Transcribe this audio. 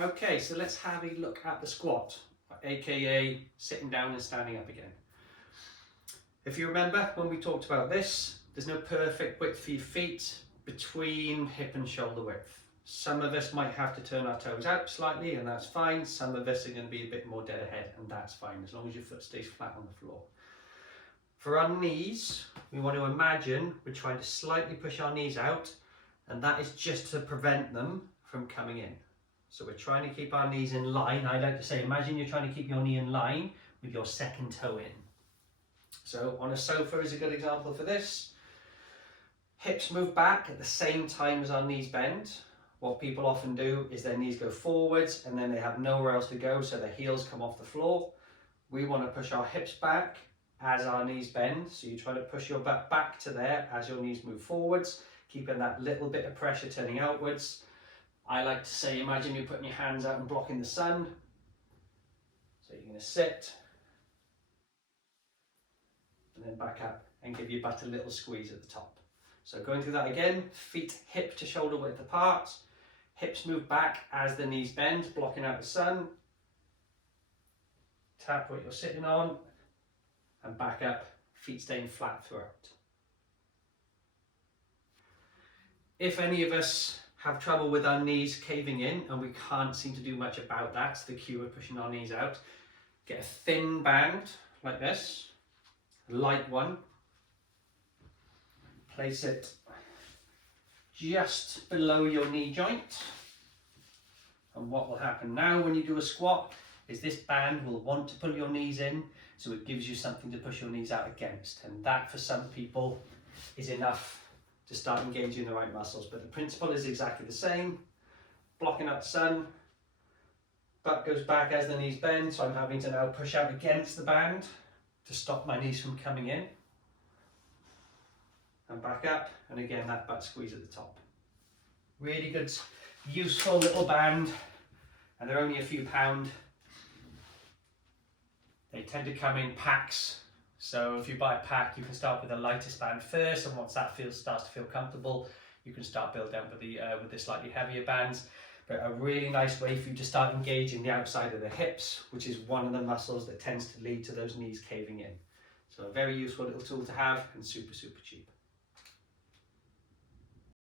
Okay, so let's have a look at the squat, aka sitting down and standing up again. If you remember when we talked about this, there's no perfect width for your feet between hip and shoulder width. Some of us might have to turn our toes out slightly and that's fine. Some of us are going to be a bit more dead ahead and that's fine as long as your foot stays flat on the floor. For our knees, we want to imagine we're trying to slightly push our knees out, and that is just to prevent them from coming in. So we're trying to keep our knees in line. I like to say, imagine you're trying to keep your knee in line with your second toe in. So on a sofa is a good example for this. Hips move back at the same time as our knees bend. What people often do is their knees go forwards and then they have nowhere else to go, so their heels come off the floor. We want to push our hips back as our knees bend. So you try to push your butt back to there as your knees move forwards, keeping that little bit of pressure turning outwards. I like to say, imagine you're putting your hands out and blocking the sun. So you're going to sit and then back up and give your butt a little squeeze at the top. So going through that again, feet hip to shoulder width apart, hips move back as the knees bend, blocking out the sun. Tap what you're sitting on and back up, feet staying flat throughout. If any of us have trouble with our knees caving in and we can't seem to do much about that, the cue of pushing our knees out, get a thin band like this, a light one, place it just below your knee joint, and what will happen now when you do a squat is this band will want to pull your knees in, so it gives you something to push your knees out against, and that for some people is enough to start engaging the right muscles. But the principle is exactly the same. Blocking out the sun, butt goes back as the knees bend, so I'm having to now push out against the band to stop my knees from coming in. And back up, and again that butt squeeze at the top. Really good, useful little band, and they're only a few pound. They tend to come in packs. So if you buy a pack, you can start with the lightest band first, and once that starts to feel comfortable, you can start building up with the slightly heavier bands. But a really nice way for you to start engaging the outside of the hips, which is one of the muscles that tends to lead to those knees caving in. So a very useful little tool to have, and super, super cheap.